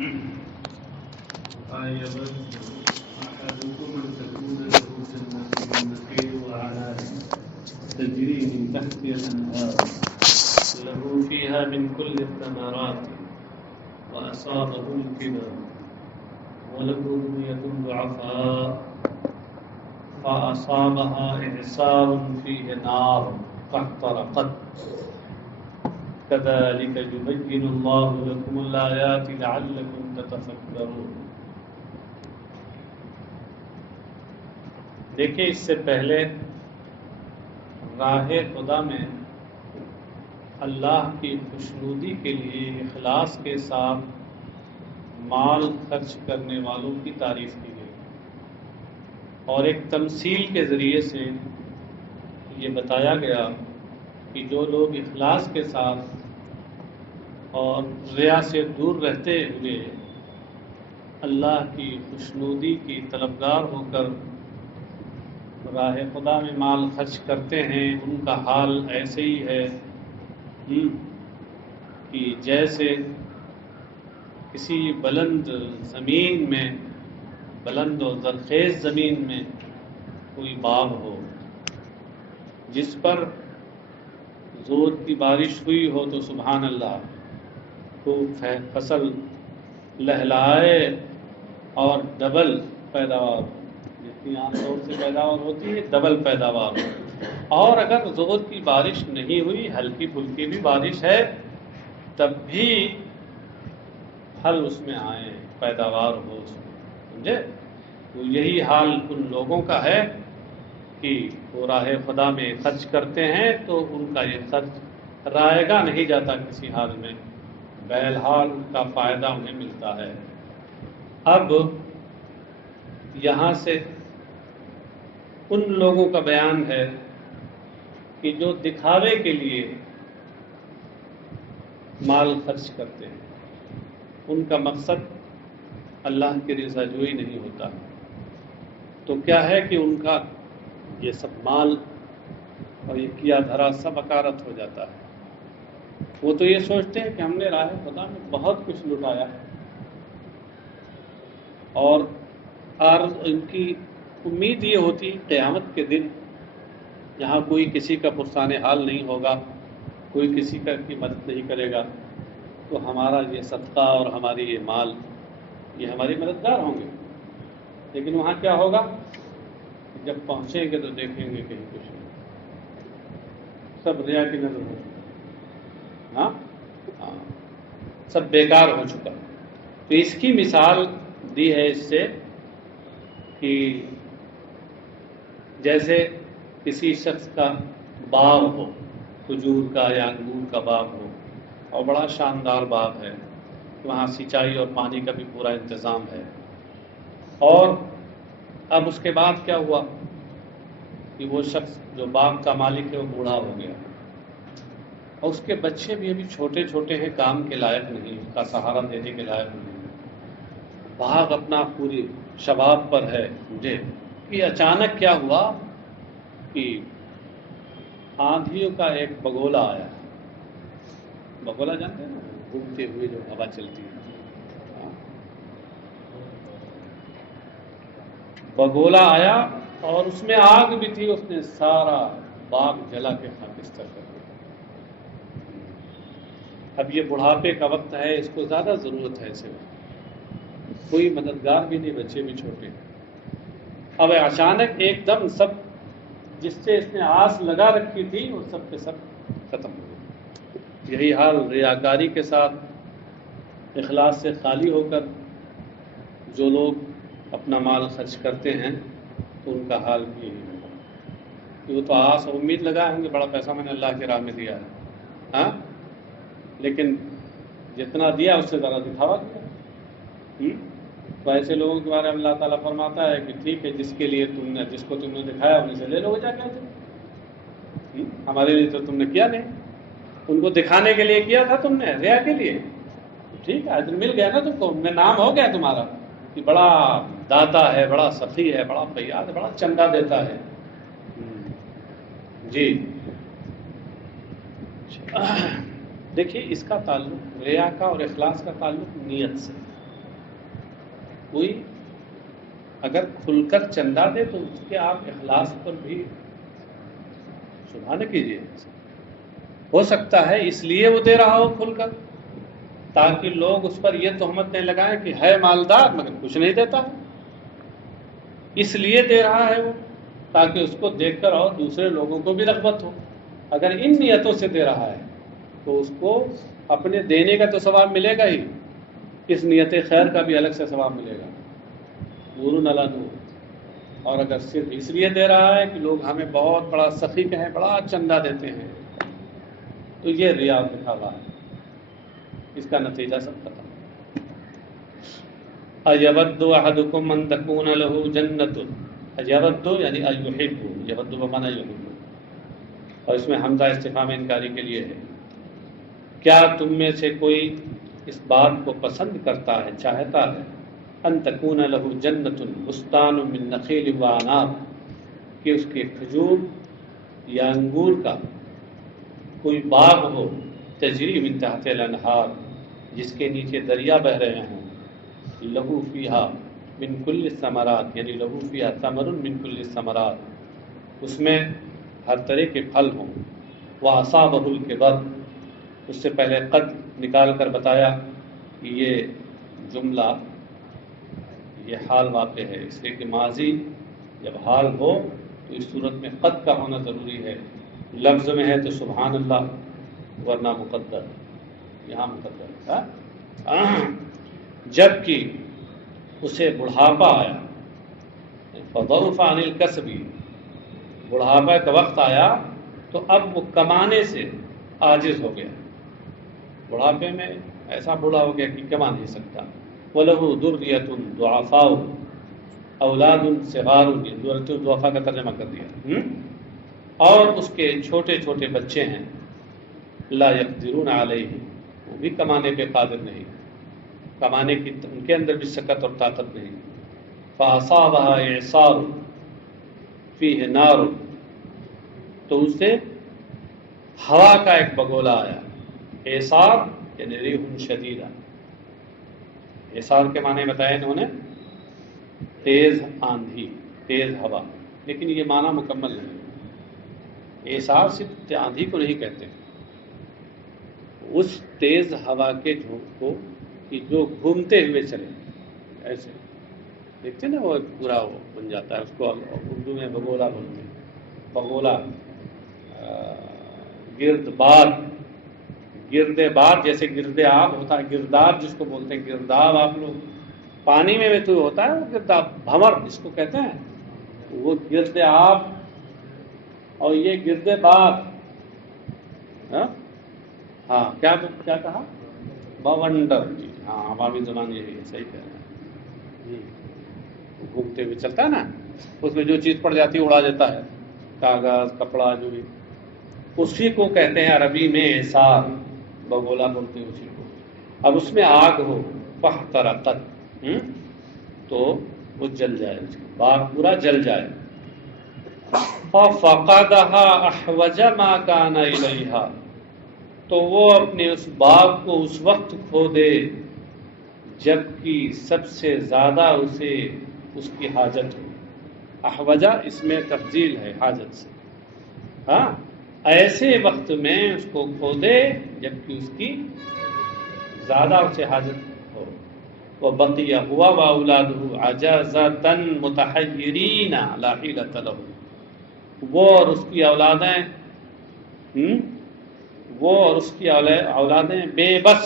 يود أحدكم أن تكون له جنة من نخيل وأعناب تجري من تحتها الأنهار له فيها من كل الثمرات وأصابه الكبر وله ذرية ضعفاء فأصابها إعصار فيه نار فاحترقت كذلك يبين الله لكم الآيات لعلكم تتفكرون. دیکھیں اس سے پہلے راہ خدا میں اللہ کی خوشنودی کے لیے اخلاص کے ساتھ مال خرچ کرنے والوں کی تعریف کی گئی اور ایک تمثیل کے ذریعے سے یہ بتایا گیا کہ جو لوگ اخلاص کے ساتھ اور ریا سے دور رہتے ہوئے اللہ کی خوشنودی کی طلبگار ہو کر راہ خدا میں مال خرچ کرتے ہیں ان کا حال ایسے ہی ہے کہ جیسے کسی بلند زمین میں بلند و زرخیز زمین میں کوئی باغ ہو جس پر زور کی بارش ہوئی ہو تو سبحان اللہ خوب فصل لہلائے اور ڈبل پیداوار جتنی عام طور سے پیداوار ہوتی ہے ڈبل پیداوار ہو. اور اگر زور کی بارش نہیں ہوئی ہلکی پھلکی بھی بارش ہے تب بھی پھل اس میں آئے پیداوار ہو اس میں سمجھے. تو یہی حال ان لوگوں کا ہے کہ وہ راہ خدا میں خرچ کرتے ہیں تو ان کا یہ خرچ رائے گا نہیں جاتا کسی حال میں بہرحال ان کا فائدہ انہیں ملتا ہے. اب یہاں سے ان لوگوں کا بیان ہے کہ جو دکھاوے کے لیے مال خرچ کرتے ہیں ان کا مقصد اللہ کی رضا جوئی نہیں ہوتا. تو کیا ہے کہ ان کا یہ سب مال اور یہ کیا دھرا سب اکارت ہو جاتا ہے. وہ تو یہ سوچتے ہیں کہ ہم نے راہ خدا میں بہت کچھ لٹایا ہے اور ان کی امید یہ ہوتی قیامت کے دن جہاں کوئی کسی کا پرسان حال نہیں ہوگا کوئی کسی کا کی مدد نہیں کرے گا تو ہمارا یہ صدقہ اور ہماری یہ مال یہ ہماری مددگار ہوں گے. لیکن وہاں کیا ہوگا جب پہنچیں گے تو دیکھیں گے کہیں کچھ نہیں سب ریا کی نظر ہو چکا ہاں سب بیکار ہو چکا. تو اس کی مثال دی ہے اس سے کہ جیسے کسی شخص کا باغ ہو کھجور کا یا انگور کا باغ ہو اور بڑا شاندار باغ ہے وہاں سینچائی اور پانی کا بھی پورا انتظام ہے اور اب اس کے بعد کیا ہوا کہ وہ شخص جو باغ کا مالک ہے وہ بوڑھا ہو گیا اور اس کے بچے بھی ابھی چھوٹے چھوٹے ہیں کام کے لائق نہیں اس کا سہارا دینے کے لائق نہیں. باغ اپنا پوری شباب پر ہے مجھے کہ اچانک کیا ہوا کہ آندھیوں کا ایک بگولا آیا. بگولا جانتے ہیں نا گھومتے ہوئے جو ہوا چلتی ہے بگولا آیا اور اس میں آگ بھی تھی اس نے سارا باغ جلا کے خاکستر کر دیا. اب یہ بڑھاپے کا وقت ہے اس کو زیادہ ضرورت ہے اسے کوئی مددگار بھی نہیں بچے بھی چھوٹے. اب اچانک ایک دم سب جس سے اس نے آس لگا رکھی تھی وہ سب کے سب ختم ہو گئے. یہی حال ریاکاری کے ساتھ اخلاص سے خالی ہو کر جو لوگ اپنا مال خرچ کرتے ہیں تو ان کا حال بھی یہی ہوگا کہ وہ تو آس اور امید لگائے ہوں گے بڑا پیسہ میں نے اللہ کی راہ میں دیا ہے ہاں لیکن جتنا دیا اس سے زیادہ دکھاوا کیا. تو ایسے لوگوں کے بارے میں اللہ تعالیٰ فرماتا ہے کہ ٹھیک ہے جس کے لیے جس کو تم نے دکھایا انہیں سے لے لو جا کے ہمارے لیے تو تم نے کیا نہیں ان کو دکھانے کے لیے کیا تھا تم نے ریا کے لیے ٹھیک ہے آج مل گیا نا تم کو ان میں نام ہو گیا تمہارا کہ بڑا داتا ہے بڑا سخی ہے بڑا فیاض ہے بڑا چندہ دیتا ہے. جی دیکھیے اس کا تعلق ریا کا اور اخلاص کا تعلق نیت سے. کوئی اگر کھل کر چندہ دے تو اس کے آپ اخلاص پر بھی شبہ نہ کیجیے. ہو سکتا ہے اس لیے وہ دے رہا ہو کھل کر تاکہ لوگ اس پر یہ تہمت نہیں لگائیں کہ ہے مالدار مگر کچھ نہیں دیتا. اس لیے دے رہا ہے وہ تاکہ اس کو دیکھ کر اور دوسرے لوگوں کو بھی رغبت ہو. اگر ان نیتوں سے دے رہا ہے تو اس کو اپنے دینے کا تو ثواب ملے گا ہی، اس نیت خیر کا بھی الگ سے ثواب ملے گا. نور علی نور. اور اگر صرف اس لیے دے رہا ہے کہ لوگ ہمیں بہت بڑا سخی کہیں، بڑا چندہ دیتے ہیں، تو یہ ریا دکھاوا ہے. اس کا نتیجہ سب پتہ. اَيَوَدُّ أَحَدُكُمْ أَن تَكُونَ لَهُ جَنَّةٌ. اَيَوَدُّ یعنی اَيُحِبُّ، یود بمعنی یحب، اور اس میں حمزہ استفہام انکاری کے لیے ہے. کیا تم میں سے کوئی اس بات کو پسند کرتا ہے، چاہتا ہے، ان تکون لہ جنت بستان من نخیل و عناب، کہ اس کے کھجور یا انگور کا کوئی باغ ہو، تجری من تحت الانہار، جس کے نیچے دریا بہہ رہے ہوں، لہو فیہا من کل الثمرات، یعنی لہو فیہا ثمر من کل الثمرات، اس میں ہر طرح کے پھل ہوں. وَأَصَابَهُ الْكِبَرُ، اس سے پہلے قد نکال کر بتایا کہ یہ جملہ یہ حال واقع ہے، اس لیے کہ ماضی جب حال ہو تو اس صورت میں قد کا ہونا ضروری ہے. لفظ میں ہے تو سبحان اللہ، ورنہ مقدر، یہاں مقدر ہے. جبکہ اسے بڑھاپا آیا، فضعف عن الکسب، بڑھاپا کا وقت آیا تو اب وہ کمانے سے عاجز ہو گیا. بڑھاپے میں ایسا بوڑھا ہو گیا کہ کما نہیں سکتا. وَلَهُ ذُرِّيَّةٌ ضُعَفَاءُ، اولاد صغار، ذریۃ الضعفاء کا ترجمہ کر دیا. اور اس کے چھوٹے چھوٹے بچے ہیں، لا يقدرون علیہ، وہ بھی کمانے پہ قادر نہیں، کمانے کی ان کے اندر بھی سکت اور طاقت نہیں. فَأَصَابَهَا إِعْصَارٌ فِيهِ نَارٌ، تو اس سے ہوا کا ایک بگولا آیا. اعصار یعنی ریح شدیدہ. اعصار کے معنی بتائے انہوں نے تیز آندھی، تیز ہوا، لیکن یہ معنی مکمل نہیں. اعصار صرف آندھی کو نہیں کہتے، اس تیز ہوا کے جھونک کو کہ جو گھومتے ہوئے چلے، ایسے دیکھتے نا وہ پورا وہ بن جاتا ہے، اس کو اردو میں بگولا بولتے ہیں. بگولا، گرد باد، گرد باد جیسے گرد آب ہوتا ہے، گرداب جس کو بولتے ہیں، گرداب آپ لوگ پانی میں بھی تو ہوتا ہے، گرداب بھنور جس کو کہتے ہیں، وہ گرد آب اور یہ گرد باد. ہاں کیا کہا؟ بونڈر. جی ہاں، عوامی زبان یہی ہے، صحیح کہہ رہے ہیں. گھومتے ہوئے چلتا ہے نا، اس میں جو چیز پڑ جاتی ہے اڑا دیتا ہے، کاغذ کپڑا جو بھی، اسی کو کہتے ہیں عربی میں اعصار، بگولا بولتے ہیں اسی کو. اب اس میں آگ ہو، فاحترقت، تو وہ جل جائے، اس کا باغ پورا جل جائے. فَفَقَدَهَا أَحْوَجَ مَا كَانَ إِلَيْهَا، تو وہ اپنے اس باغ کو اس وقت کھو دے جبکہ سب سے زیادہ اسے اس کی حاجت ہو. احوجہ اس میں تفضیل ہے حاجت سے. ہاں، ایسے وقت میں اس کو کھو دے جبکہ اس کی زیادہ اسے حاجت ہو. وَبَقِيَ هُوَ وَأَوْلَادُهُ عَجَزَةً مُتَحَيِّرِينَ لَا حِيلَةَ لَهُ، وہ اور اس کی اولادیں بے بس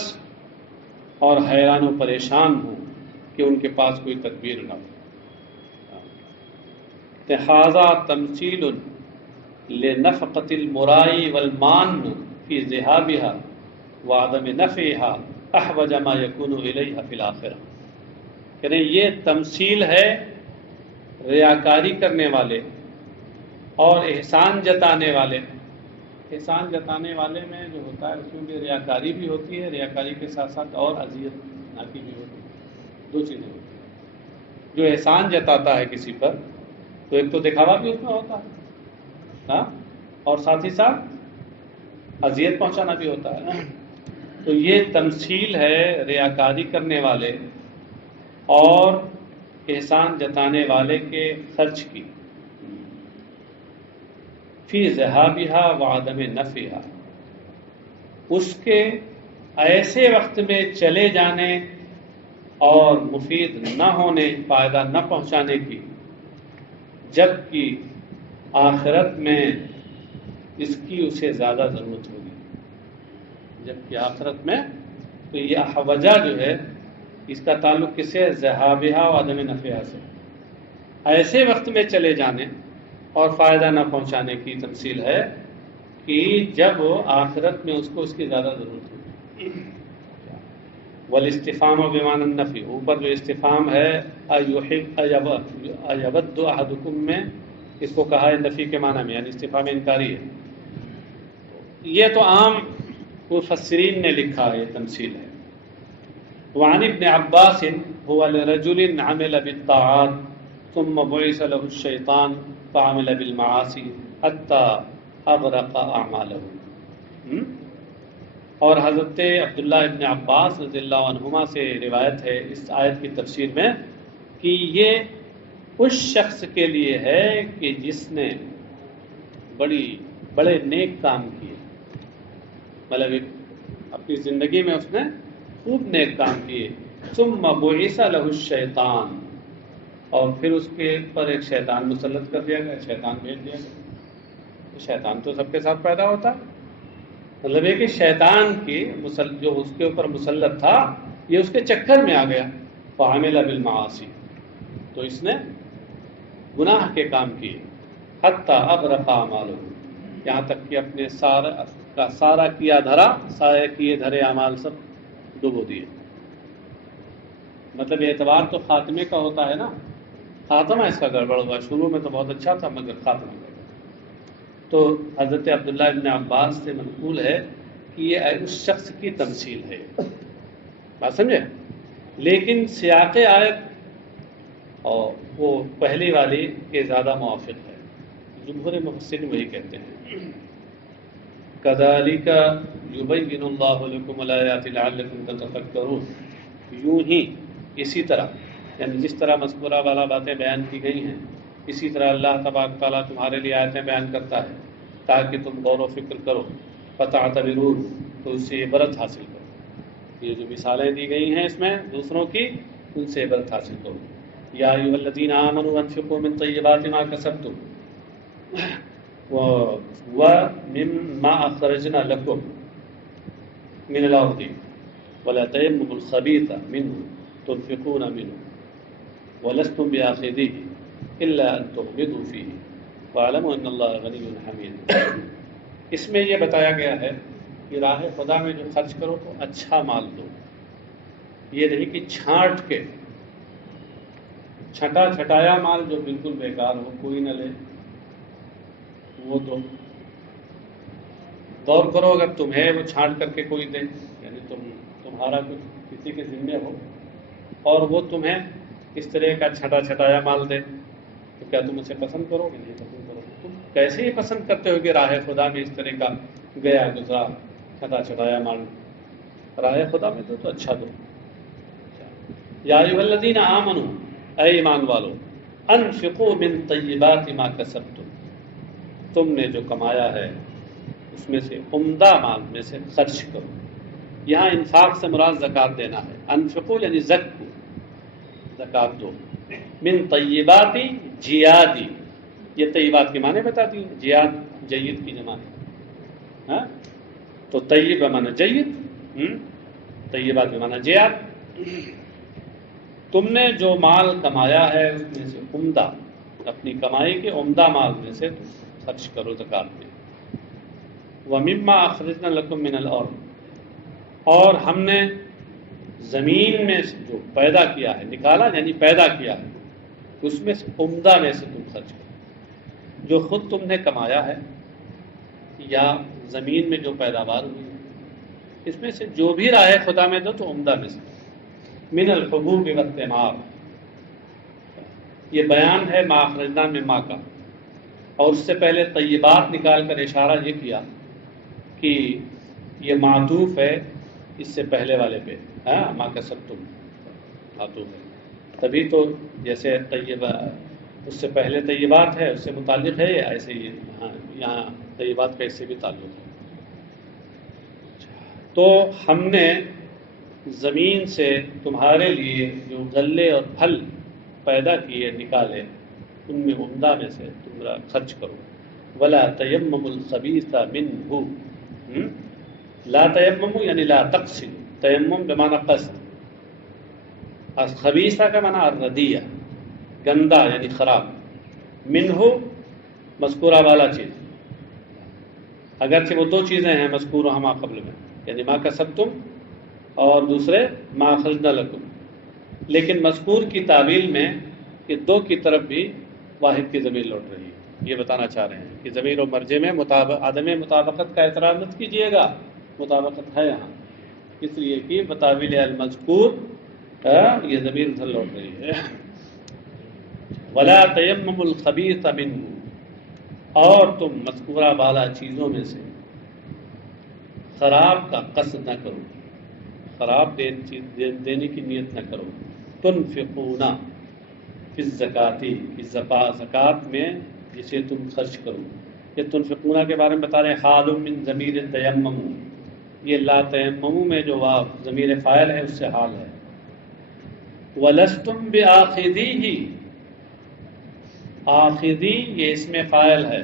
اور حیران و پریشان ہوں کہ ان کے پاس کوئی تدبیر نہ ہو. لہذا تمثیل لنفقۃ المرائی والمان فی ذہابها وعدم نفعها احوج ما یکون الیہ فی الاخرہ. یعنی یہ تمثیل ہے ریاکاری کرنے والے اور احسان جتانے والے. احسان جتانے والے میں جو ہوتا ہے اس میں بھی ریاکاری بھی ہوتی ہے، ریاکاری کے ساتھ ساتھ اور اذیت ناکی بھی ہوتی ہے. دو چیزیں ہوتی ہیں. جو احسان جتاتا ہے کسی پر تو ایک تو دکھاوا بھی اس میں ہوتا ہے، ہاں، اور ساتھ ہی ساتھ اذیت پہنچانا بھی ہوتا ہے. تو یہ تمثیل ہے ریاکاری کرنے والے اور احسان جتانے والے کے خرچ کی، فی ذہابہا وعدم نفعہا، اس کے ایسے وقت میں چلے جانے اور مفید نہ ہونے، فائدہ نہ پہنچانے کی، جبکہ آخرت میں اس کی اسے زیادہ ضرورت ہوگی، جبکہ آخرت میں، تو یہ وجہ جو ہے اس کا تعلق کس سے؟ ذہابہا وعدم نفعہا سے، ایسے وقت میں چلے جانے اور فائدہ نہ پہنچانے کی تمثیل ہے کہ جب آخرت میں اس کو اس کی زیادہ ضرورت ہوگی۔ والاستفہام بمعنی النفی، اوپر جو استفہام ہے ایود احدکم میں، اس کو کہا ہے نفی کے معنی میں، یعنی استفہام انکاری ہے۔ یہ تو عام مفسرین نے لکھا ہے، یہ تمثیل ہے۔ وعن ابن عباس هو لرجل عمل بالطاعات ثم بعث له الشيطان فعمل بالمعاصي حتى أغرق أعماله۔ اور حضرت عبداللہ ابن عباس رضی اللہ عنہما سے روایت ہے اس آیت کی تفسیر میں کہ یہ اس شخص کے لیے ہے کہ جس نے بڑے نیک کام کیے، مطلب اپنی زندگی میں اس نے خوب نیک کام کیے، ثم بعث له الشیطان، اور پھر اس کے پر ایک شیطان مسلط کر دیا گیا، شیطان بھیج دیا گیا۔ شیطان تو سب کے ساتھ پیدا ہوتا ہے، مطلب ہے کہ شیطان کی جو اس کے اوپر مسلط تھا یہ اس کے چکر میں آ گیا، فعمل بالمعاصی، تو اس نے گناہ کے کام کیے، حتی اغرق اعمالہ، یہاں تک کہ اپنے سارا کیا دھرے اعمال سب ڈبو دیے۔ مطلب اعتبار تو خاتمے کا ہوتا ہے نا، خاتمہ اس کا گڑبڑ ہوا، شروع میں تو بہت اچھا تھا مگر خاتمہ گڑبڑ۔ تو حضرت عبداللہ ابن عباس سے منقول ہے کہ یہ اس شخص کی تمثیل ہے، بات سمجھے؟ لیکن سیاق آیت اور وہ پہلی والی کے زیادہ موافق ہے، جمہور مفسرین وہی کہتے ہیں۔ كَذَلِكَ يُبَيِّنُ اللَّهُ لَكُمُ الْآيَاتِ لَعَلَّكُمْ تَتَفَكَّرُونَ، یوں ہی اسی طرح، یعنی جس طرح مذکورہ والا باتیں بیان کی گئی ہیں اسی طرح اللہ تبارک تعالیٰ تمہارے لیے آیتیں بیان کرتا ہے تاکہ تم غور و فکر کرو، فَتَعْتَبِرُونَ، تو اس سے عبرت حاصل کرو۔ یہ جو مثالیں دی گئی ہیں اس میں دوسروں کی، ان سے عبرت حاصل کرو۔ یا ایھا الذین آمنوا انفقوا من طیبات ما کسبتم ومما اخرجنا لكم من الارض ولا تيمموا الخبيث منه تنفقون منه ولستم بآخذيه الا ان تغمضوا فيه واعلموا ان الله غني حميد۔ اس میں یہ بتایا گیا ہے کہ راہ خدا میں جو خرچ کرو تو اچھا مال دو، یہ نہیں کہ چھانٹ کے چھٹا چھٹایا مال جو بالکل بیکار ہو، کوئی نہ لے، وہ دو۔ غور کرو اگر تمہیں وہ چھانٹ کر کے کوئی دے، یعنی تمہارا کچھ کسی کے ذمے ہو اور وہ تمہیں اس طرح کا چھٹا چھٹایا مال دے، تو کیا تم اسے پسند کرو گے؟ نہیں پسند کرو گے۔ تم کیسے ہی پسند کرتے ہو کہ راہ خدا میں اس طرح کا گیا گزرا چھٹا چھٹایا مال، راہ خدا میں تو اچھا دو۔ یا ایھا الذین آمنوا، اے ایمان والو، انفقوا من طیبات ما کسبتم، تم نے جو کمایا ہے اس میں سے عمدہ مال میں سے خرچ کرو۔ یہاں انفاق سے مراد زکوٰۃ دینا ہے، انفقوا یعنی زکو، زکوٰۃ دو۔ من طیبات جیادی، یہ طیبات کے معنی بتاتی ہیں، جیاد جید کی جمع ہے، تو طیب بمعنی جید، طیبات بمعنی جیاد۔ تم نے جو مال کمایا ہے اس میں سے عمدہ، اپنی کمائی کے عمدہ مال میں سے خرچ کرو زکوٰۃ میں۔ وَمِمَّا أَخْرَجْنَا لَكُم مِّنَ الْأَرْضِ، اور ہم نے زمین میں سے جو پیدا کیا ہے، نکالا یعنی پیدا کیا ہے، اس میں سے عمدہ میں سے تم خرچ کرو، جو خود تم نے کمایا ہے یا زمین میں جو پیداوار ہوئی ہے، اس میں سے جو بھی راہ خدا میں دو تو عمدہ میں سے۔ من الحبوب والثمار، یہ بیان ہے ما اخرجنا میں ماں کا، اور اس سے پہلے طیبات نکال کر اشارہ یہ کیا کہ یہ معطوف ہے اس سے پہلے والے پہ، ما کسبتم معطوف ہے، تبھی تو جیسے طیبہ اس سے پہلے طیبات ہے، اس سے متعلق ہے، ایسے ہی یہاں طیبات کا اس سے بھی تعلق ہے۔ تو ہم نے زمین سے تمہارے لیے جو غلے اور پھل پیدا کیے نکالے، ان میں عمدہ میں سے تم خرچ کرو۔ ولا تیمموا الخبیث منہ، لا تیمموا یعنی لا تقصدوا، تیمم بمعنی قصد، خبیثہ کا معنی الردیہ، گندا یعنی خراب، منہ مذکورہ والا چیز، اگرچہ وہ دو چیزیں ہیں مذکورہ ما قبل میں، یعنی ما کسبتم اور دوسرے ما اخرجنا لکم، لیکن مذکور کی تعویل میں یہ دو کی طرف بھی واحد کی ضمیر لوٹ رہی ہے، یہ بتانا چاہ رہے ہیں کہ ضمیر و مرجع میں عدم مطابقت کا اعتراض مت کیجیے گا، مطابقت ہے یہاں، اس لیے کہ بتاویل المذکور یہ ضمیر ادھر لوٹ رہی ہے۔ ولا تیمموا الخبیث منہ، اور تم مذکورہ بالا چیزوں میں سے خراب کا قصد نہ کرو، خراب دینے کی نیت نہ کرو۔ تنفقون فی الزکاۃ، زکوٰۃ میں جسے تم خرچ کرو، یہ تنفقون کے بارے میں بتا رہے ہیں، حال من ضمیر تیمم، یہ لا تیمم میں جو واو ضمیر فاعل ہے اس سے حال ہے۔ ولستم بآخذیہ، آخذی یہ اس میں فاعل ہے،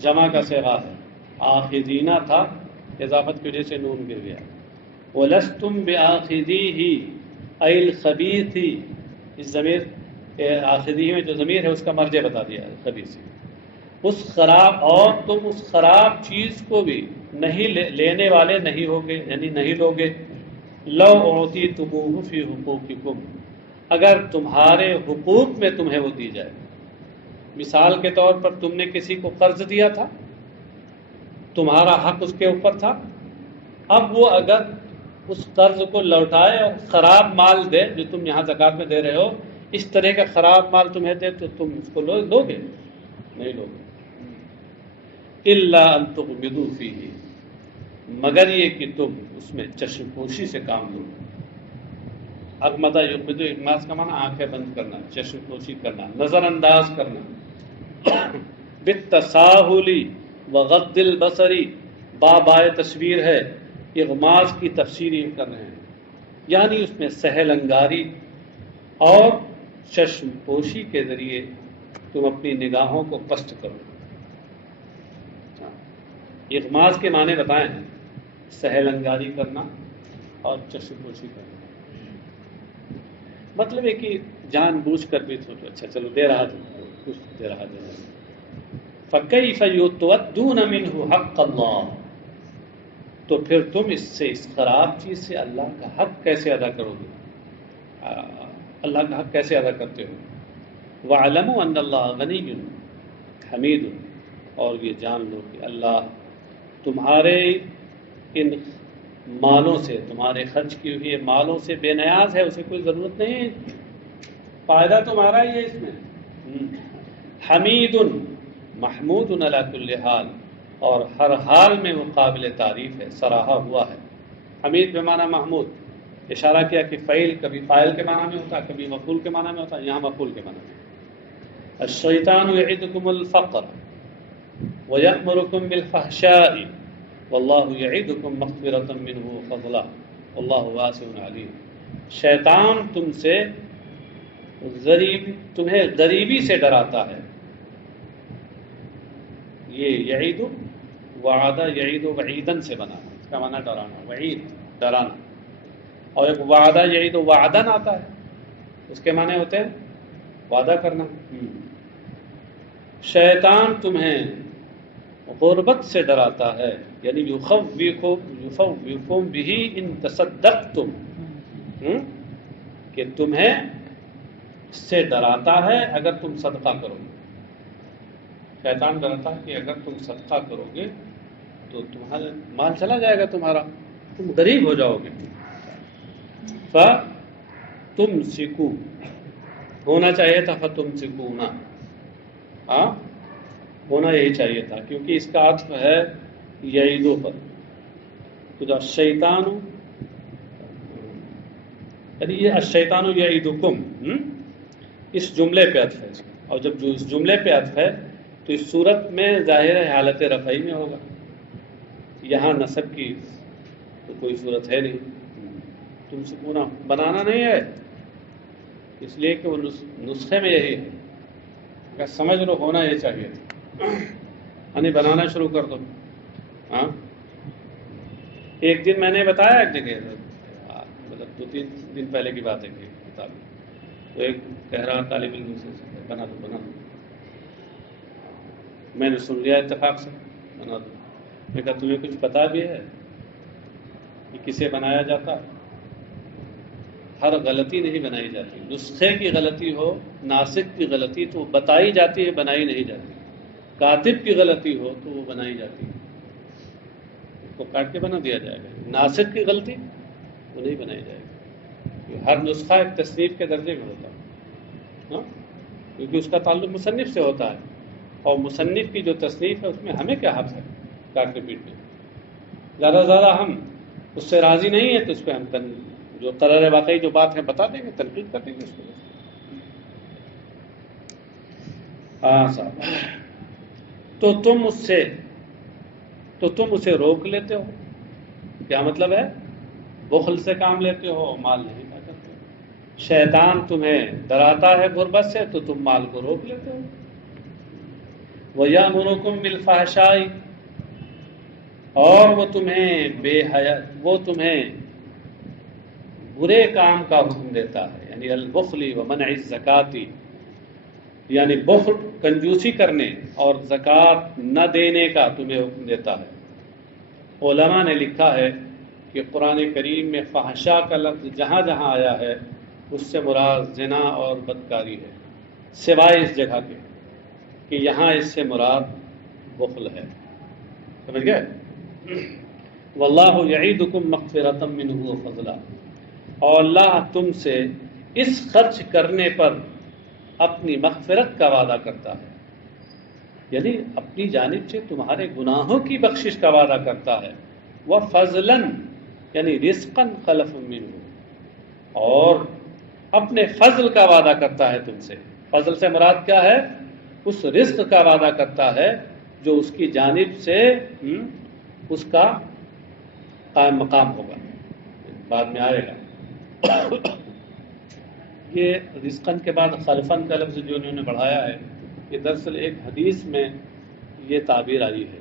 جمع کا صیغہ ہے، آخذینہ تھا، اضافت کی وجہ سے نون گر گیا۔ وَلَسْتُمْ بِآخِذِيهِ أَيْ الْخَبِيثِ، اس ضمیر آخذی میں جو ضمیر ہے اس کا مرجع بتا دیا خبیث، اس خراب، اور تم اس خراب چیز کو بھی نہیں لینے والے نہیں ہوگے، یعنی نہیں لوگے۔ لو اعطیتموہ فی حقوقکم، اگر تمہارے حقوق میں تمہیں وہ دی جائے، مثال کے طور پر تم نے کسی کو قرض دیا تھا، تمہارا حق اس کے اوپر تھا، اب وہ اگر اس قرض کو لوٹائے اور خراب مال دے جو تم یہاں زکوٰۃ میں دے رہے ہو، اس طرح کا خراب مال تمہیں دے تو تم اس کو لو گے؟ نہیں لو گے۔ الا ان تغمضوا فیہ، مگر یہ کہ تم اس میں چشم پوشی سے کام لو۔ اغمض یغمض، اغماض کا معنی آنکھیں بند کرنا، چشم پوشی کرنا، نظر انداز کرنا۔ بالتساہل وغض البصر، بائے تصویر ہے، اغماض کی تفسیر یہ کر رہے ہیں، یعنی اس میں سہل انگاری اور چشم پوشی کے ذریعے تم اپنی نگاہوں کو پست کرو۔ اغماض کے معنی بتائے ہیں، سہل انگاری کرنا اور چشم پوشی کرنا، مطلب ہے کہ جان بوجھ کر بھی سوچو، اچھا چلو دے رہا تھا کچھ دے رہا دے رہا۔ فَكَيْفَ يُتْوَدُّونَ مِنْهُ حَقَّ اللَّهِ، تو پھر تم اس سے، اس خراب چیز سے اللہ کا حق کیسے ادا کرو گے؟ اللہ کا حق کیسے ادا کرتے ہو؟ وَاعْلَمُوا أَنَّ اللَّهَ غَنِيٌّ حَمِيدٌ، اور یہ جان لو کہ اللہ تمہارے ان مالوں سے، تمہارے خرچ کیے ہوئے مالوں سے بے نیاز ہے، اسے کوئی ضرورت نہیں ہے، فائدہ تمہارا ہی ہے اس میں۔ حمید محمود علی کل حال، اور ہر حال میں وہ قابل تعریف ہے، سراہا ہوا ہے۔ حمید بمعنی محمود، اشارہ کیا کہ فعل کبھی فاعل کے معنی میں ہوتا ہے، کبھی مفعول کے معنی میں ہوتا ہے، یہاں مفعول کے معنی میں۔ الشیطان یعدکم الفقر ویأمرکم بالفحشاء واللہ یعدکم مغفرۃ منہ وفضلا واللہ واسع علیم، شیطان تمہیں غریبی سے ڈراتا ہے، یہ یعید وعدہ، یعید وعیدن سے بنا ہے، اس کا معنی ڈرانا، وعید ڈرانا، اور ایک وعدہ یعید وعدن آتا ہے، اس کے معنی ہوتے ہیں وعدہ کرنا۔ شیطان تمہیں غربت سے ڈراتا ہے، یعنی یخوفکم بہ ان تصدقتم، کہ تمہیں اس سے ڈراتا ہے اگر تم صدقہ کرو گے۔ شیطان ڈراتا ہے کہ اگر تم صدقہ کرو گے تو تمہارا مال چلا جائے گا، تمہارا، تم غریب ہو جاؤ گے۔ فَتُمْسِكُوا، ہونا چاہیے تھا فَتُمْسِكُونَ، ہونا یہی چاہیے تھا، کیونکہ اس کا عطف ہے یعیدوں پر۔ تو جب شیطان یعنی یہ الشیطان یعیدکم اس جملے پہ عطف ہے اس کا، اور جب جو اس جملے پہ عطف ہے تو اس صورت میں ظاہر ہے حالت رفعی میں ہوگا، یہاں نصب کی تو کوئی صورت ہے نہیں، تم سے پورا بنانا نہیں ہے، اس لیے کہ وہ نسخے میں یہی ہے کہ سمجھ لو ہونا یہ چاہیے تھا، یعنی بنانا شروع کر دو. ہاں ایک دن میں نے بتایا ایک جگہ، مطلب 2-3 دن پہلے کی بات ہے کہ کتاب میں، تو ایک کہہ رہا طالب علم سے بنا دو، میں نے سن لیا اتفاق سے بنا دو. میں کہا تمہیں کچھ پتا بھی ہے کہ کسے بنایا جاتا؟ ہر غلطی نہیں بنائی جاتی، نسخے کی غلطی ہو، ناسخ کی غلطی تو بتائی جاتی ہے، بنائی نہیں جاتی. کاتب کی غلطی ہو تو وہ بنائی جاتی ہے، اس کو کاٹ کے بنا دیا جائے گا. ناسخ کی غلطی وہ نہیں بنائی جائے گی. ہر نسخہ ایک تصنیف کے درجے میں ہوتا ہے، ہاں کیونکہ اس کا تعلق مصنف سے ہوتا ہے، اور مصنف کی جو تصنیف ہے اس میں ہمیں کیا حق ہے کاٹ کے پیٹنے. زیادہ ہم اس سے راضی نہیں ہیں تو اس پہ ہم جو قرار واقعی جو بات ہے بتا دیں گے، تنقید کر دیں گے اس کو. ہاں صاحب، تو تم اسے روک لیتے ہو. کیا مطلب ہے؟ بخل سے کام لیتے ہو، مال نہیں پا کرتے. شیطان تمہیں ڈراتا ہے غربت سے تو تم مال کو روک لیتے ہو. وَيَأْمُرُكُم بِالْفَحْشَاءِ، اور وہ تمہیں برے کام کا حکم دیتا ہے، یعنی البخل ومنع الزکاۃ، یعنی بخل کنجوسی کرنے اور زکوٰۃ نہ دینے کا تمہیں حکم دیتا ہے. علماء نے لکھا ہے کہ قرآن کریم میں فحشا کا لفظ جہاں جہاں آیا ہے اس سے مراد زنا اور بدکاری ہے، سوائے اس جگہ کے کہ یہاں اس سے مراد بخل ہے. سمجھ گئے؟ واللہ یعیدکم مغفرۃ منہ وفضلا، اور اللہ تم سے اس خرچ کرنے پر اپنی مغفرت کا وعدہ کرتا ہے، یعنی اپنی جانب سے تمہارے گناہوں کی بخشش کا وعدہ کرتا ہے. وفضلا یعنی رزقا خلف منہ، اور اپنے فضل کا وعدہ کرتا ہے تم سے. فضل سے مراد کیا ہے؟ اس رزق کا وعدہ کرتا ہے جو اس کی جانب سے اس کا قائم مقام ہوگا، بعد میں آئے گا. یہ رزقن کے بعد خلفن کا لفظ جو انہوں نے بڑھایا ہے، یہ دراصل ایک حدیث میں یہ تعبیر آئی ہے،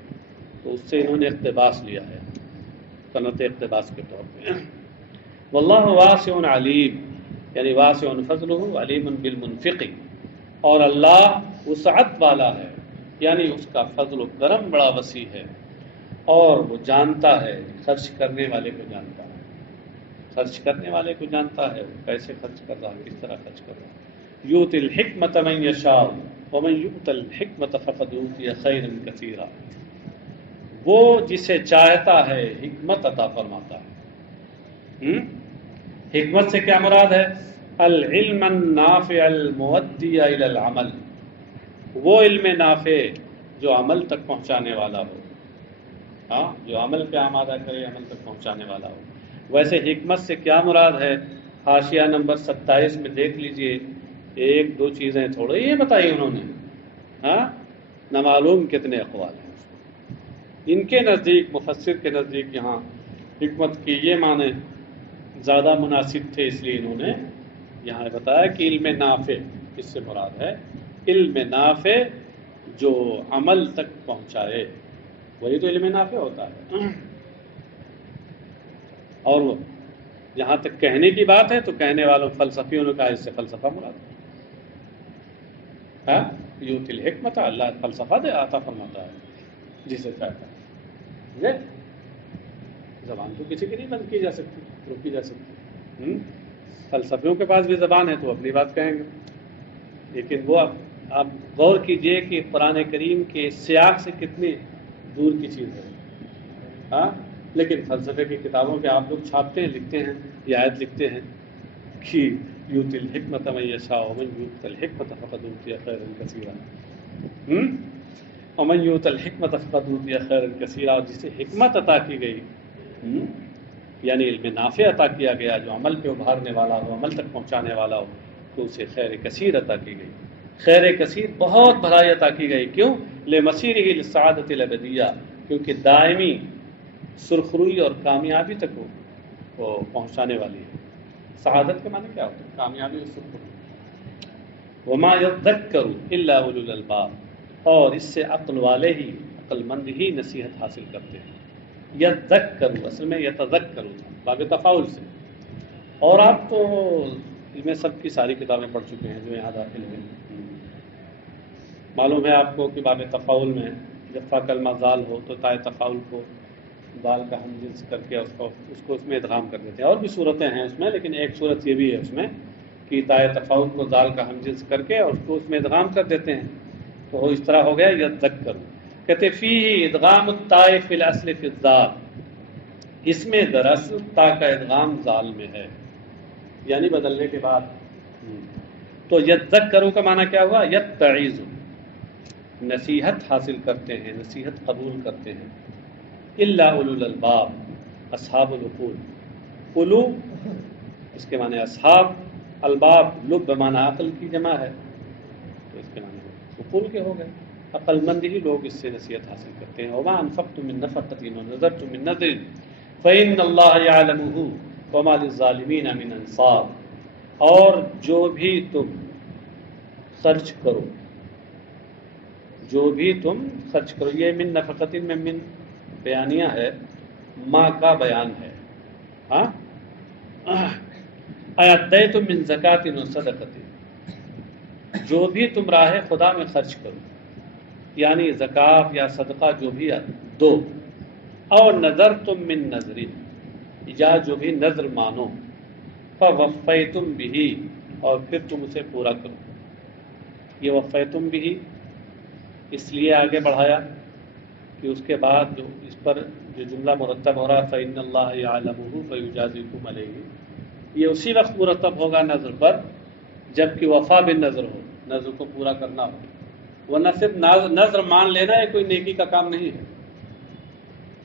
تو اس سے انہوں نے اقتباس لیا ہے، صنعت اقتباس کے طور پہ. واللہ واسع علیم، یعنی واسع فضلہ علیم بالمنفق، اور اللہ وسعت والا ہے، یعنی اس کا فضل و کرم بڑا وسیع ہے، اور وہ جانتا ہے، خرچ کرنے والے کو جانتا ہے، خرچ کرنے والے کو جانتا ہے، وہ کیسے خرچ کر رہا ہے، کس طرح خرچ کر رہا ہے. یؤتی الحکمۃ من یشاء ومن یؤت الحکمۃ فقد اوتی خیرا کثیرا، وہ جسے چاہتا ہے حکمت عطا فرماتا ہے. حکمت سے کیا مراد ہے؟ العلم النافع المؤدی الی العمل، وہ علم نافع جو عمل تک پہنچانے والا ہو، ہاں جو عمل پہ آمادہ کرے، عمل تک پہنچانے والا ہو. ویسے حکمت سے کیا مراد ہے؟ حاشیہ نمبر 27 میں دیکھ لیجئے، 1-2 چیزیں تھوڑی یہ بتائی انہوں نے، ہاں نہ معلوم کتنے اقوال ہیں. ان کے نزدیک، مفسر کے نزدیک، یہاں حکمت کی یہ معنی زیادہ مناسب تھے، اس لیے انہوں نے یہاں بتایا کہ علم نافع اس سے مراد ہے علم نافع جو عمل تک پہنچائے، وہی تو علم نافع ہوتا ہے. اور وہ جہاں تک کہنے کی بات ہے تو کہنے والوں فلسفیوں نے کہا اس سے فلسفہ مراد ہے. یؤتی الحکمت، اللہ فلسفہ دے عطا فرماتا ہے جسے چاہتا ہے. زبان تو کسی کی نہیں بند کی جا سکتی، روکی جا سکتی. فلسفیوں کے پاس بھی زبان ہے تو اپنی بات کہیں گے، لیکن وہ آپ غور کیجئے کہ قرآن کریم کے سیاق سے کتنی دور کی چیز ہے. ہاں لیکن فلسفے کی کتابوں کے آپ لوگ چھاپتے ہیں، لکھتے ہیں، یہ آیت لکھتے ہیں کہ یؤتی الحکمۃ من یشاء ومن یؤت الحکمۃ فقد اوتی خیرا کثیرا، ومن یؤت الحکمۃ فقد اوتی خیرا کثیرا، اور جسے حکمت عطا کی گئی یعنی علم نافع عطا کیا گیا جو عمل پہ ابھارنے والا ہو، عمل تک پہنچانے والا ہو، تو اسے خیر کثیر عطا کی گئی، خیر کثیر بہت بھلائی عطا کی گئی. کیوں؟ لمسیرہ للسعادۃ الابدیہ، کیونکہ دائمی سرخروئی اور کامیابی تک وہ پہنچانے والی ہے. سعادت کے معنی کیا ہوتا ہے؟ کامیابی اور سرخروئی. وما یذکر الا اولو الالباب، اور اس سے عقل والے ہی، عقل مند ہی نصیحت حاصل کرتے ہیں. یذکر اصل میں یتذکر باب تفاعل سے. اور آپ تو علم سب کی ساری کتابیں پڑھ چکے ہیں جو یہاں داخل ہیں. معلوم ہے آپ کو کہ باب تفاعل میں جب فا کلمہ زال ہو تو تائے تفاعل کو دال کا ہم جنس کر کے اس کو اس میں ادغام کر دیتے ہیں. اور بھی صورتیں ہیں اس میں، لیکن ایک صورت یہ بھی ہے اس میں کہ تائے تفاعل کو دال کا ہم جنس کر کے اور اس کو اس میں ادغام کر دیتے ہیں. تو اس طرح ہو گیا یذکر. کہتے فیہ ادغام التاء فی الاصل فی الذال، اس میں دراصل تا کا ادغام ذال میں ہے، یعنی بدلنے کے بعد. تو یذکروا کا معنی کیا ہوا؟ یتعظ، نصیحت حاصل کرتے ہیں، نصیحت قبول کرتے ہیں. الا اولو الالباب، اصحاب العقول. اولو اس کے معنی اصحاب، الباب لب بمعنی عقل کی جمع ہے، تو اس کے معنی عقول کے ہو گئے. عقل مند ہی لوگ اس سے نصیحت حاصل کرتے ہیں. وما انفقتم من نفقۃ ونذرتم من نذر فإن اللہ یعلمہ وما للظالمین من انصار. اور جو بھی تم خرچ کرو، جو بھی تم خرچ کرو، یہ من نفقۃ میں من بیانیہ ہے، ماں کا بیان ہے. ہاں اَأَدَّيْتُم مِّن زَكَاةٍ وَصَدَقَةٍ، جو بھی تم راہ خدا میں خرچ کرو، یعنی زکوٰۃ یا صدقہ جو بھی دو. اور نذرتم من نذر، یا جو بھی نذر مانو، فوفیتم بہ، اور پھر تم اسے پورا کرو. یہ وفیتم بہ اس لیے آگے بڑھایا کہ اس کے بعد جو اس پر جو جملہ مرتب ہو رہا فإن اللہ یعلمہ فیجازیکم علیہ، یہ اسی وقت مرتب ہوگا نذر پر جب کہ وفا بالنذر ہو، نذر کو پورا کرنا ہو. ورنہ صرف نذر مان لینا یہ کوئی نیکی کا کام نہیں ہے.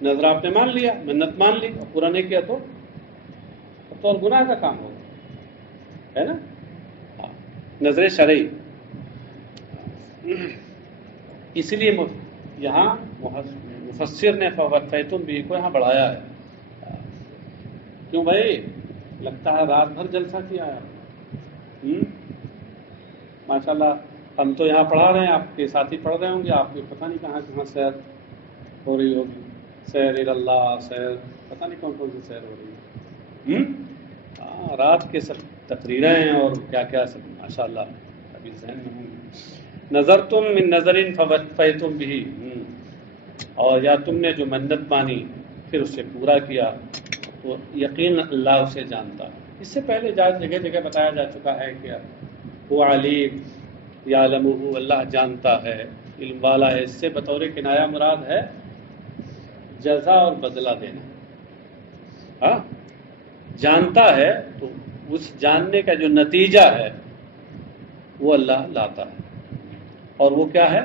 نذر آپ نے مان لیا، منت مان لی اور پورا نہیں کیا تو اور گناہ کا کام ہوگا، ہے نا. نذر شرعی. اس لیے یہاں مفسر نے فوفیتم بہ کو یہاں بڑھایا ہے. کیوں بھائی؟ لگتا ہے رات بھر جلسہ کیا ہے. ماشاء اللہ ہم تو یہاں پڑھا رہے ہیں، آپ کے ساتھی پڑھ رہے ہوں گے، آپ کو پتہ نہیں کہاں سیر ہو رہی ہوگی، سیر اللہ، سیر پتہ نہیں کون سی سیر ہو رہی ہے. رات کے سب تقریریں اور کیا کیا سب ماشاء اللہ ابھی ذہن میں ہوں گے. نذرتم من نذر فوفیتم بہ، اور یا تم نے جو منت مانی پھر اسے پورا کیا، تو یقین اللہ اسے جانتا. اس سے پہلے جگہ جگہ بتایا جا چکا ہے کہ وہ علیم یعلمہ، اللہ جانتا ہے، علم والا ہے. اس سے بطور کنایہ مراد ہے جزا اور بدلہ دینا. ہاں جانتا ہے تو اس جاننے کا جو نتیجہ ہے وہ اللہ لاتا ہے، اور وہ کیا ہے؟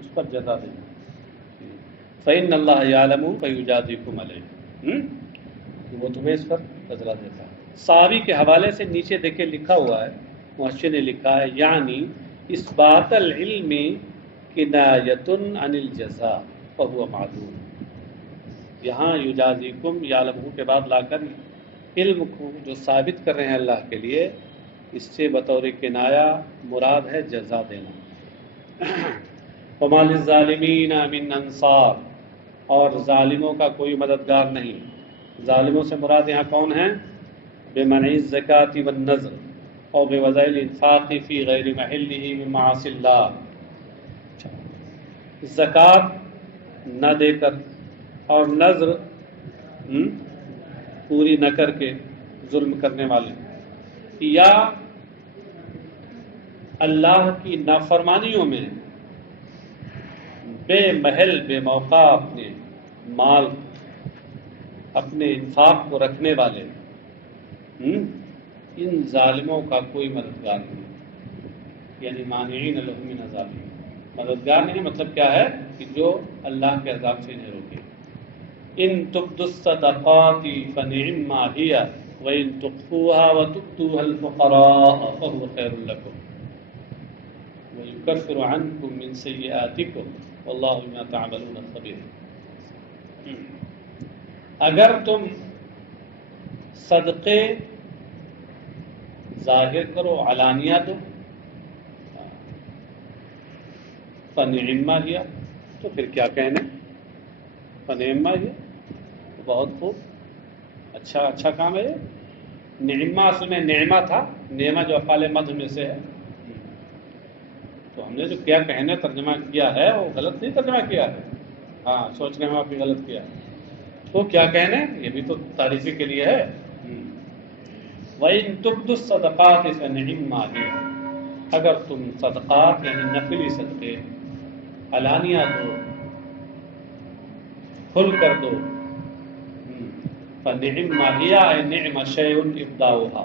اس پر جزا دینا. فإن اللہ یعلم فیجازیکم علیہ، وہ تمہیں اس پر بدلہ دیتا ہے. صحابی کے حوالے سے نیچے دیکھے لکھا ہوا ہے، محشر نے لکھا ہے یعنی اثبات العلم کنایۃ عن الجزاء فہو معذور. یہاں یجازیکم یعلمہ کے بعد لا کر علم کو جو ثابت کر رہے ہیں اللہ کے لیے، اس سے بطور کنایہ مراد ہے جزا دینا. وما للظالمین من انصار، اور ظالموں کا کوئی مددگار نہیں. ظالموں سے مراد یہاں کون ہیں؟ بمنع الزکاۃ والنذر اور بوضع الانفاق فی غیر محلہ من معاصی اللہ. زکوٰۃ نہ دے کر اور نذر پوری نہ کر کے ظلم کرنے والے، یا اللہ کی نافرمانیوں میں بے محل بے موقع اپنے مال، اپنے انفاق کو رکھنے والے، ان ظالموں کا کوئی مددگار نہیں. یعنی مانعین لهم من عذاب، مددگار نہیں. مطلب کیا ہے کہ جو اللہ کے عذاب سے انہیں روکے. ان تبدوا الصدقات فنعما هي وان تخفوها وتؤتوها الفقراء فهو خير لكم ويكفر عنكم من سيئاتكم والله بما تعملون خبير. اگر تم صدقے ظاہر کرو، علانیہ دو، فنعما ہی، تو پھر کیا کہنے، فنعما ہی، بہت خوب، اچھا کام ہے یہ. نعمہ اصل میں نعمہ تھا، نعمہ جو افعال مدح میں سے ہے. تو ہم نے جو کیا کہنے ترجمہ کیا ہے وہ غلط نہیں ترجمہ کیا ہے، ہاں سوچنے میں آپ نے غلط کیا ہے. تو کیا کہنے، یہ بھی تو تعریفی کے لیے ہے. وَإِن تُبْدُوا الصَّدَقَاتِ فَنِعِمَّا هِيَ، اگر تم صدقات یعنی نفلی صدقے علانیہ دو، کھل کر دو، فَنِعِمَّا هِيَ اَيْ نِعْمَ شَيْءٌ إِبْدَاؤُهَا،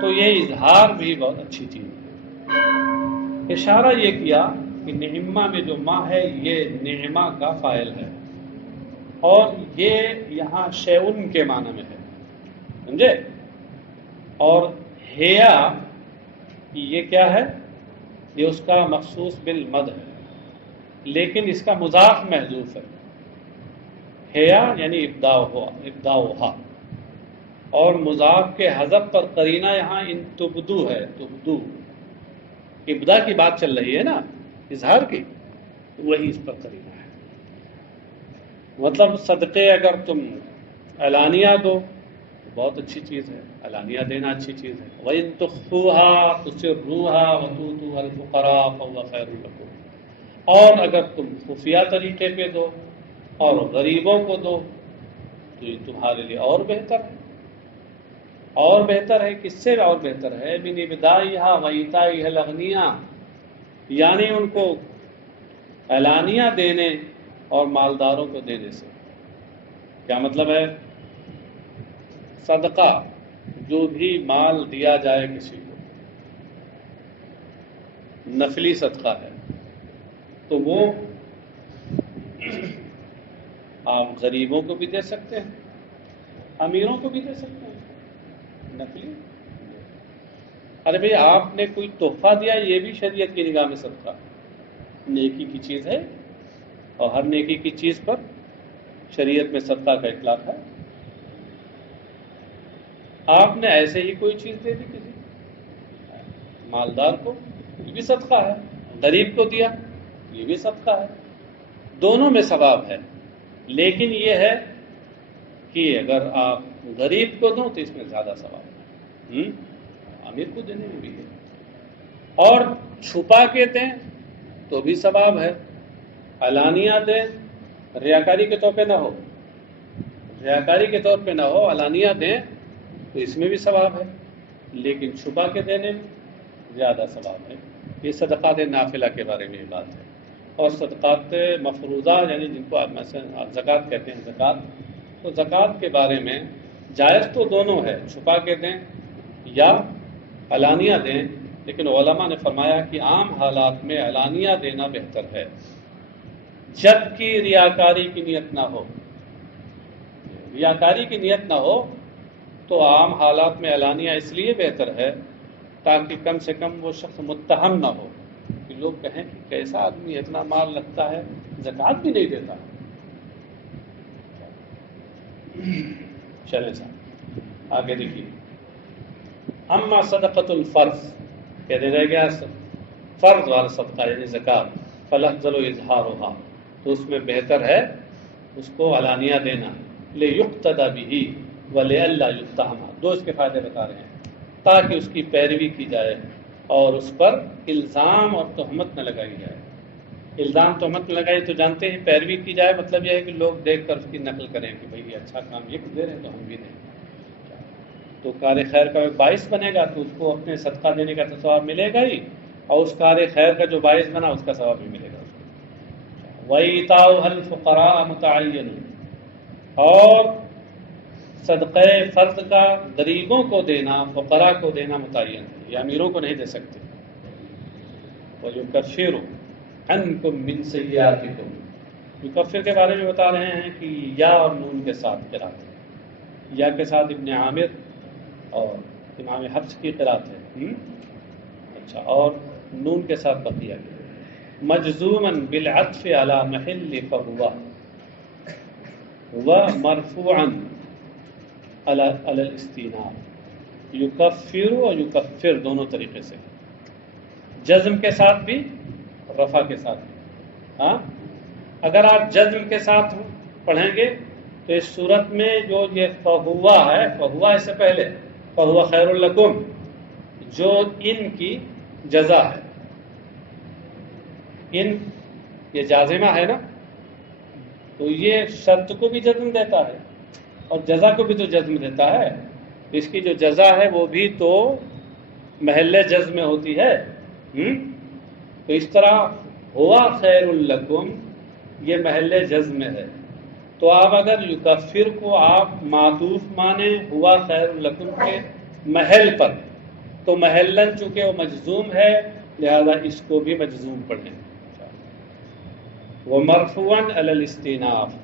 تو یہ اظہار بھی بہت اچھی چیز ہے. اشارہ یہ کیا کہ نعمہ میں جو ماں ہے یہ نعمہ کا فاعل ہے، اور یہ یہاں شیئن کے معنی میں ہے، سمجھے. اور ہیا یہ کیا ہے، یہ اس کا مخصوص بالمد ہے، لیکن اس کا مضاف محذوف ہے. ہیا یعنی ابداؤہا، اور مضاف کے حذف پر قرینہ یہاں ان تبدو ہے. تبدو ابدا کی بات چل رہی ہے نا، اظہار کی، وہی اس پر قرینہ ہے. مطلب صدقے اگر تم علانیہ دو تو بہت اچھی چیز ہے، علانیہ دینا اچھی چیز ہے. وَإِن تُخْفُوهَا تُسِرُّوهَا وَتُؤْتُوهَا الْفُقَرَاءَ فَهُوَ خَيْرٌ لَكُمْ، اور اگر تم خفیہ طریقے پہ دو اور غریبوں کو دو تو یہ تمہارے لیے اور بہتر ہے. اور بہتر ہے، کس سے اور بہتر ہے، من ابدائها وایتائها الاغنیاء، یعنی ان کو علانیہ دینے اور مالداروں کو دینے سے. کیا مطلب ہے، صدقہ جو بھی مال دیا جائے کسی کو نفلی صدقہ ہے تو وہ آپ غریبوں کو بھی دے سکتے ہیں، امیروں کو بھی دے سکتے ہیں نفلی. ارے بھئی آپ نے کوئی تحفہ دیا، یہ بھی شریعت کی نگاہ میں صدقہ نیکی کی چیز ہے، اور ہر نیکی کی چیز پر شریعت میں صدقہ کا اطلاق ہے. آپ نے ایسے ہی کوئی چیز دے دی کسی مالدار کو، یہ بھی صدقہ ہے. غریب کو دیا، یہ بھی صدقہ ہے. دونوں میں ثواب ہے، لیکن یہ ہے کہ اگر آپ غریب کو دو تو اس میں زیادہ ثواب ہے، امیر کو دینے میں بھی ہے. اور چھپا کے دیں تو بھی ثواب ہے. علانیہ دیں، ریاکاری کے طور پہ نہ ہو، ریاکاری کے طور پہ نہ ہو، علانیہ دیں تو اس میں بھی ثواب ہے، لیکن چھپا کے دینے میں زیادہ ثواب ہے. یہ صدقات نافلہ کے بارے میں بات ہے. اور صدقات مفروضہ یعنی جن کو زکوٰۃ کہتے ہیں، زکوٰۃ، تو زکوٰۃ کے بارے میں جائز تو دونوں ہے، چھپا کے دیں یا علانیہ دیں، لیکن علماء نے فرمایا کہ عام حالات میں علانیہ دینا بہتر ہے، جب کہ ریاکاری کی نیت نہ ہو. ریاکاری کی نیت نہ ہو تو عام حالات میں علانیہ اس لیے بہتر ہے تاکہ کم سے کم وہ شخص متہم نہ ہو کہ لوگ کہیں کہ کیسا آدمی اتنا مال رکھتا ہے زکوٰۃ بھی نہیں دیتا. چلیں صاحب آگے دیکھیے. اما صدقۃ الفرض، کہتے رہ گیا فرض والا صدقہ یعنی زکوٰۃ، فالافضل اظہارها، تو اس میں بہتر ہے اس کو علانیہ دینا، لیقتدی بہ ولئلا یتهم، دو اس کے فائدے بتا رہے ہیں، تاکہ اس کی پیروی کی جائے اور اس پر الزام اور تہمت نہ لگائی جائے. الزام تہمت نہ لگائی تو جانتے ہیں، پیروی کی جائے مطلب یہ ہے کہ لوگ دیکھ کر اس کی نقل کریں کہ بھئی یہ اچھا کام یہ دے رہے ہیں تو ہم بھی دیں، تو کار خیر کا ایک باعث بنے گا تو اس کو اپنے صدقہ دینے کا تو ثواب ملے گا ہی، اور اس کار خیر کا جو باعث بنا اس کا ثواب بھی ملے گا. وَإِيتَاؤُهَا الْفُقَرَاءَ مُتَعَيَّنٌ، اور صدقہ فرض کا غریبوں کو دینا، فقراء کو دینا متعین ہے، یا امیروں کو نہیں دے سکتے. وَيُكَفِّرُ عَنْكُم مِّن سَيِّئَاتِكُم، یکفر کے بارے میں بتا رہے ہیں کہ یا اور نون کے ساتھ قرات ہے، یا کے ساتھ ابن عامر اور امام حفص کی قرات ہے، اچھا، اور نون کے ساتھ بقیہ مجزوما بالعطف على محل فهو ومرفوعا على الاستئناف، یکفر اور یکفر دونوں طریقے سے، جزم کے ساتھ بھی رفع کے ساتھ بھی۔ ہاں، اگر آپ جزم کے ساتھ پڑھیں گے تو اس صورت میں جو یہ فہوا ہے، فہوا اس سے پہلے فہوا خیر لکم، جو ان کی جزا ہے، ان یہ جازمہ ہے نا، تو یہ شرط کو بھی جزم دیتا ہے اور جزا کو بھی تو جزم دیتا ہے، اس کی جو جزا ہے وہ بھی تو محل جزم میں ہوتی ہے۔ تو اس طرح ہوا خیر لکم یہ محل جزم میں ہے، تو آپ اگر یکفر کو آپ معطوف مانیں ہوا خیر لکم کے محل پر، تو محلن چونکہ وہ مجزوم ہے لہذا اس کو بھی مجزوم پڑھیں۔ وہ مرفوعاً علی الاستئناف،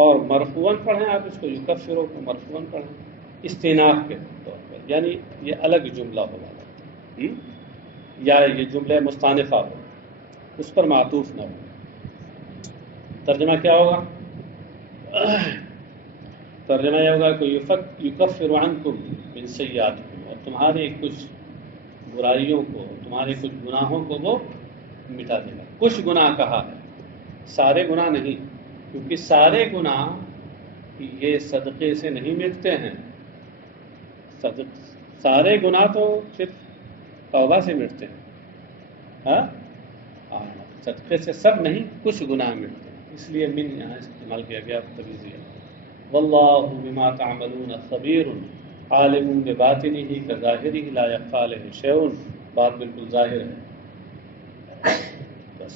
اور مرفوعاً پڑھیں آپ اس کو، یکفروں کو مرفوعاً پڑھیں استئناف کے طور پر، یعنی یہ الگ جملہ ہوگا، یا یہ جملہ مستانفہ ہو، اس پر معطوف نہ ہو۔ ترجمہ کیا ہوگا؟ ترجمہ یہ ہوگا کہ یکفر عنکم من سیئاتکم، اور تمہارے کچھ برائیوں کو، تمہارے کچھ گناہوں کو وہ مٹا دے گا۔ کچھ گناہ کہا ہے، سارے گناہ نہیں، کیونکہ سارے گناہ یہ صدقے سے نہیں مٹتے ہیں، سارے گناہ تو صرف توبہ سے مٹتے ہیں، ہاں، صدقے سے سب نہیں، کچھ گناہ مٹتے ہیں، اس لیے من یہاں استعمال کیا گیا تبعیضیہ۔ واللہ بما تعملون خبیر عالم بباطنہ کظاہرہ لا یخفی علیہ شیء، بات بالکل ظاہر ہے۔ بس